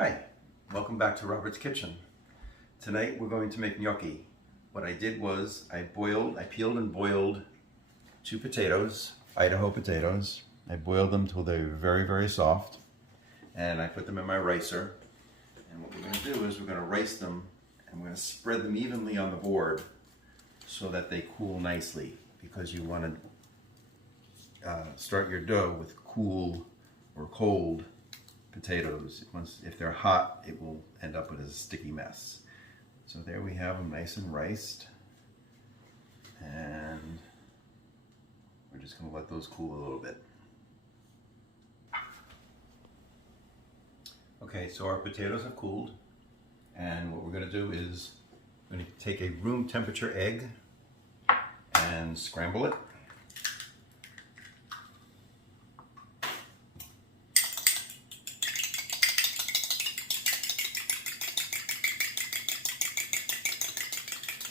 Hi, welcome back to Robert's Kitchen. Tonight we're going to make gnocchi. What I did was I peeled and boiled 2 potatoes, Idaho potatoes. I boiled them till they were very, very soft, and I put them in my ricer. And what we're going to do is we're going to rice them, and we're going to spread them evenly on the board so that they cool nicely, because you want to start your dough with cool or cold potatoes. If they're hot, it will end up with a sticky mess. So there we have them nice and riced, and we're just going to let those cool a little bit. Okay, so our potatoes have cooled, and what we're going to do is we're going to take a room temperature egg and scramble it.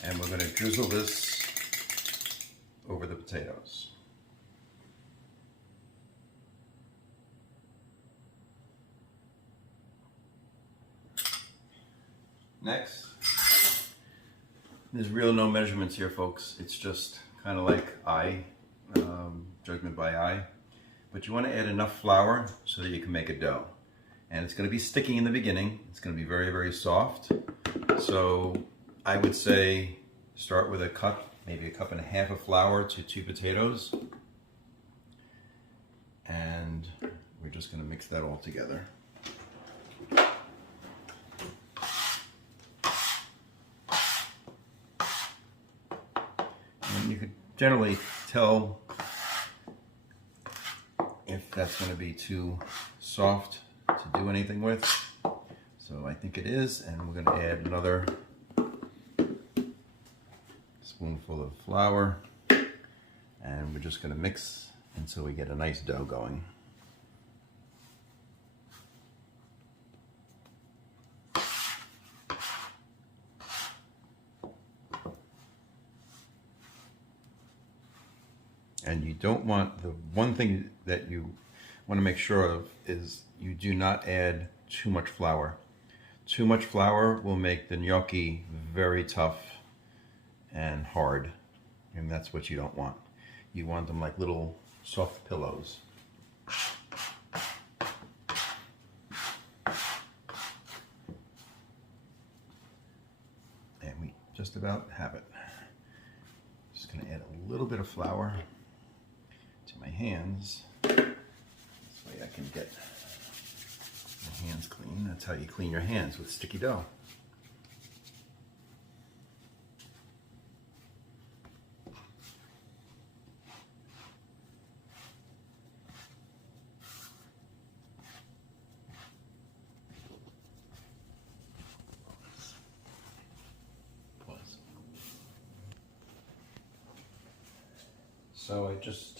And we're going to drizzle this over the potatoes. Next, there's real no measurements here, folks. It's just kind of like judgment by eye. But you want to add enough flour so that you can make a dough. And it's going to be sticky in the beginning. It's going to be very, very soft. So I would say start with a cup, maybe a cup and a half of flour to 2 potatoes. And we're just going to mix that all together. And you could generally tell if that's going to be too soft to do anything with. So I think it is, and we're going to add another spoonful of flour, and we're just going to mix until we get a nice dough going. And you don't want, the one thing that you want to make sure of is you do not add too much flour. Too much flour will make the gnocchi very tough and hard, and that's what you don't want. You want them like little soft pillows. And we just about have it. Just going to add a little bit of flour to my hands. This way I can get my hands clean. That's how you clean your hands, with sticky dough. So this is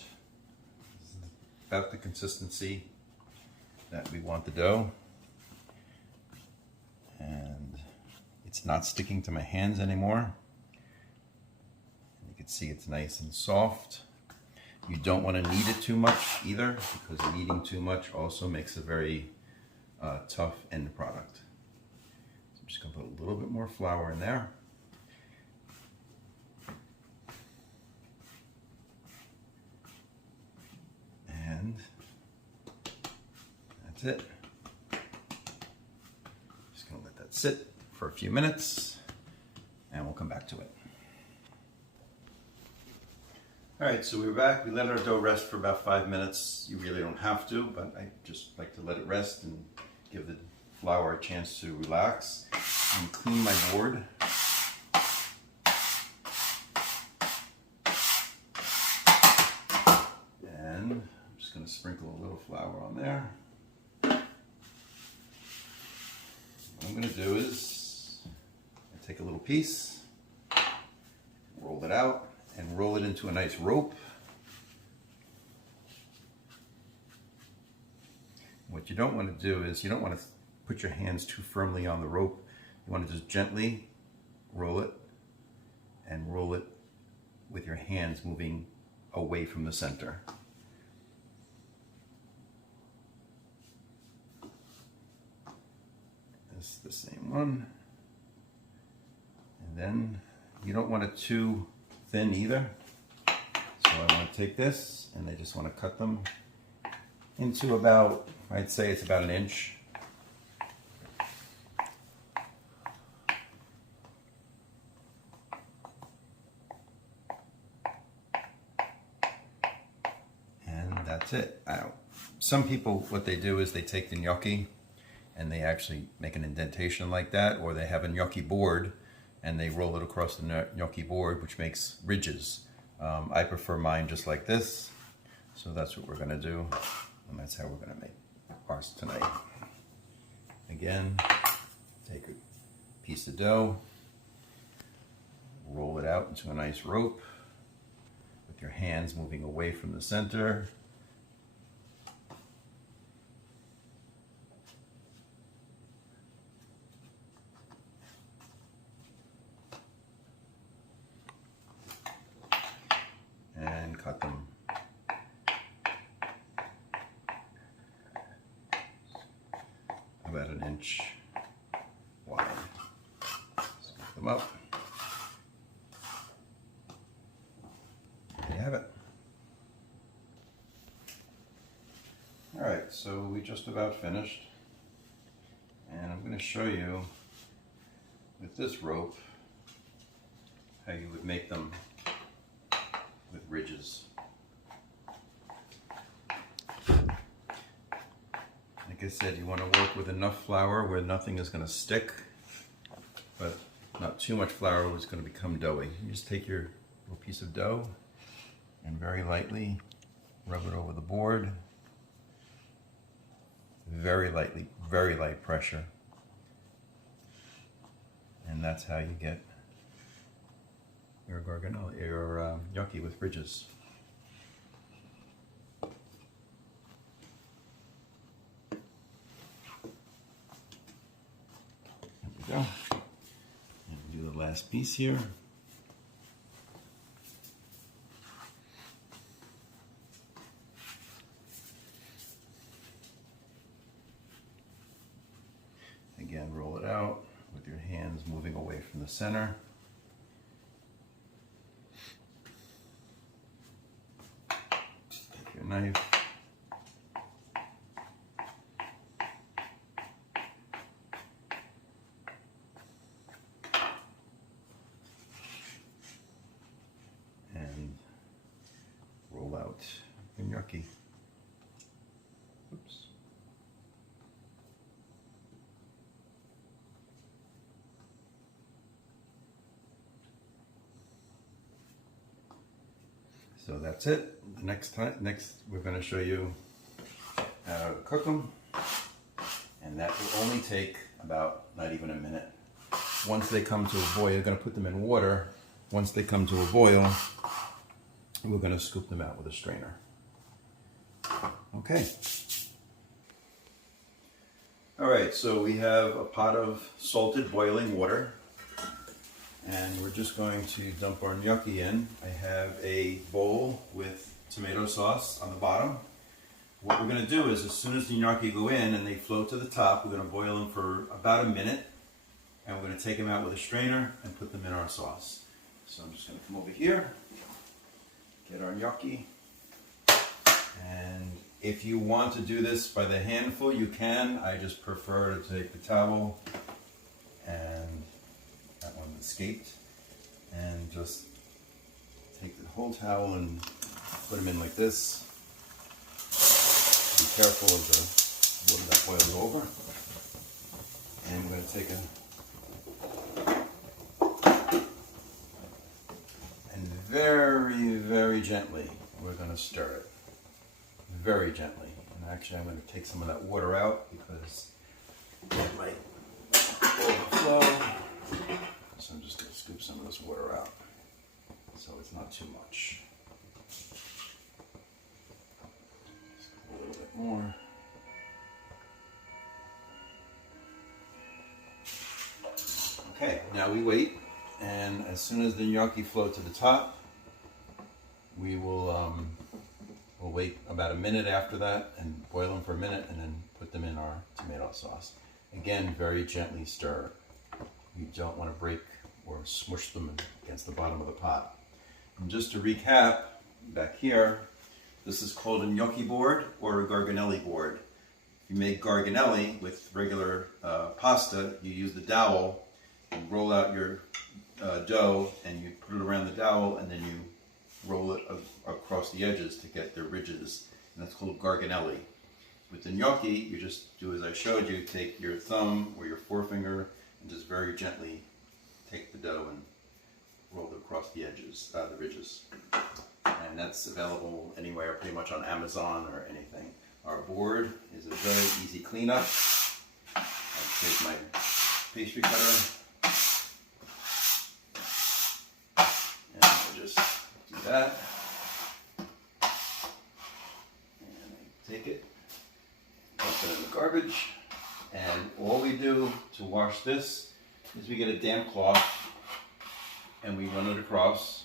about the consistency that we want the dough, and it's not sticking to my hands anymore. You can see it's nice and soft. You don't want to knead it too much either, because kneading too much also makes a very tough end product. So I'm just going to put a little bit more flour in there. And that's it. Just going to let that sit for a few minutes, and we'll come back to it. All right, so we're back. We let our dough rest for about 5 minutes. You really don't have to, but I just like to let it rest and give the flour a chance to relax. And clean my board. Going to sprinkle a little flour on there. What I'm going to do is I take a little piece, roll it out, and roll it into a nice rope. What you don't want to do is you don't want to put your hands too firmly on the rope. You want to just gently roll it, and roll it with your hands moving away from the center. Just the same one. And then you don't want it too thin either. So I want to take this and I just want to cut them into about, I'd say it's about 1 inch. And that's it. Some people, what they do is they take the gnocchi and they actually make an indentation like that, or they have a gnocchi board and they roll it across the gnocchi board, which makes ridges. I prefer mine just like this, so that's what we're going to do, and that's how we're going to make ours tonight. Again, take a piece of dough, roll it out into a nice rope with your hands moving away from the center. And cut them about 1 inch wide. Split them up. There you have it. Alright, so we just about finished. And I'm going to show you with this rope how you would make them with ridges. Like I said, you want to work with enough flour where nothing is going to stick, but not too much flour where it's going to become doughy. You just take your little piece of dough and very lightly rub it over the board. Very lightly, very light pressure. And that's how you get your gnocchi with ridges. There we go. And we'll do the last piece here. Again, roll it out with your hands moving away from the center. Take your knife. And roll out your gnocchi. Oops. So that's it. Next we're going to show you how to cook them, and that will only take about not even a minute. Once they come to a boil, you're going to put them in water. Once they come to a boil, we're going to scoop them out with a strainer. Okay. All right, so we have a pot of salted boiling water. And we're just going to dump our gnocchi in. I have a bowl with tomato sauce on the bottom. What we're going to do is, as soon as the gnocchi go in and they float to the top, we're going to boil them for about a minute. And we're going to take them out with a strainer and put them in our sauce. So I'm just going to come over here, get our gnocchi. And if you want to do this by the handful, you can. I just prefer to take the towel, and that one escaped, and just take the whole towel and put them in like this. Be careful of the water that boils over. And we're going to take and very, very gently, we're going to stir it. Very gently. And actually I'm going to take some of that water out because it might overflow. So I'm just going to scoop some of this water out so it's not too much. Just a little bit more. Okay, now we wait, and as soon as the gnocchi float to the top, we will we'll wait about a minute after that and boil them for a minute and then put them in our tomato sauce. Again, very gently stir. You don't want to break or smush them against the bottom of the pot. And just to recap, back here, this is called a gnocchi board or a garganelli board. If you make garganelli with regular pasta, you use the dowel and roll out your dough and you put it around the dowel and then you roll it across the edges to get the ridges, and that's called garganelli. With the gnocchi, you just do as I showed you, take your thumb or your forefinger and just very gently take the dough and roll it across the edges, the ridges. And that's available anywhere, pretty much on Amazon or anything. Our board is a very easy cleanup. I'll take my pastry cutter and I'll just do that. And I take it, dump it in the garbage. And all we do to wash this is we get a damp cloth and we run it across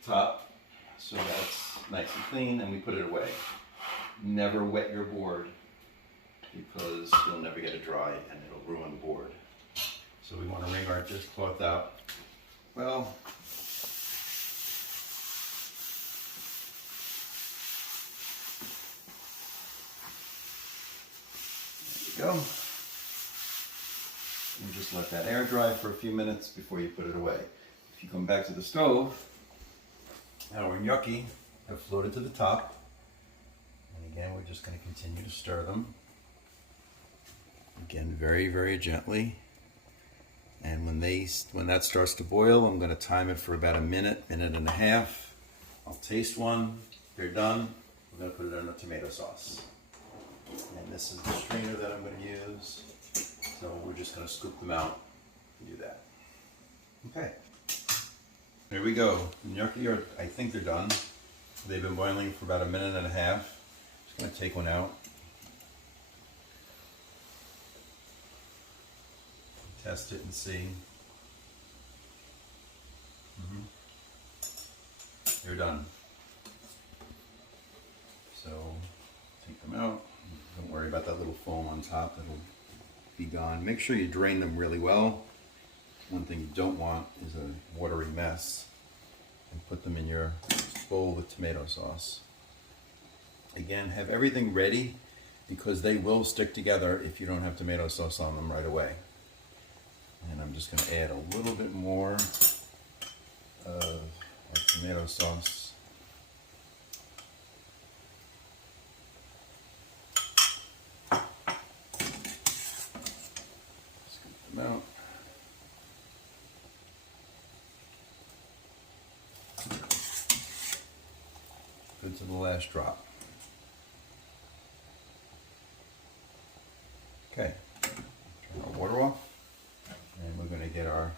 the top so that it's nice and clean, and we put it away. Never wet your board because you'll never get it dry and it'll ruin the board. So we want to wring our dishcloth out. Well, there you go. And just let that air dry for a few minutes before you put it away. If you come back to the stove, our gnocchi have floated to the top. And again, we're just going to continue to stir them. Again, very, very gently. And when that starts to boil, I'm going to time it for about a minute, minute and a half. I'll taste one. They're done. We're going to put it in a tomato sauce. And this is the strainer that I'm going to use. So we're just going to scoop them out and do that. Okay. There we go. The gnocchi are, I think they're done. They've been boiling for about a minute and a half. Just going to take one out. Test it and see. They're done. So take them out. Don't worry about that little foam on top. That'll be gone. Make sure you drain them really well. One thing you don't want is a watery mess. And put them in your bowl with tomato sauce. Again, have everything ready because they will stick together if you don't have tomato sauce on them right away. And I'm just going to add a little bit more of our tomato sauce. Scoop them out. Good to the last drop. Okay, turn our water off, and we're going to get our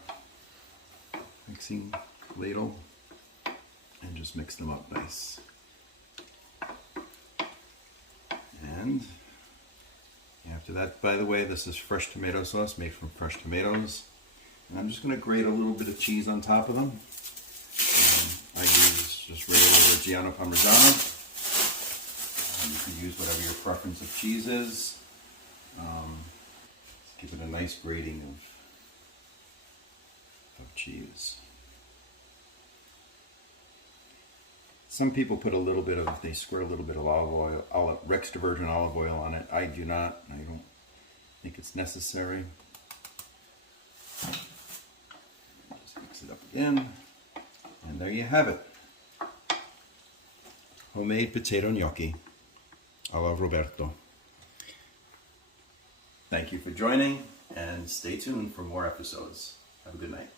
mixing ladle and just mix them up nice. And after that, by the way, this is fresh tomato sauce made from fresh tomatoes. And I'm just going to grate a little bit of cheese on top of them. I use just regular Reggiano Parmigiano. You can use whatever your preference of cheese is. Give it a nice grating of cheese. Some people put a little bit of, they squirt a little bit of olive oil, extra virgin olive oil on it. I do not. I don't think it's necessary. Just mix it up again. And there you have it. Homemade potato gnocchi alla Roberto. Thank you for joining, and stay tuned for more episodes. Have a good night.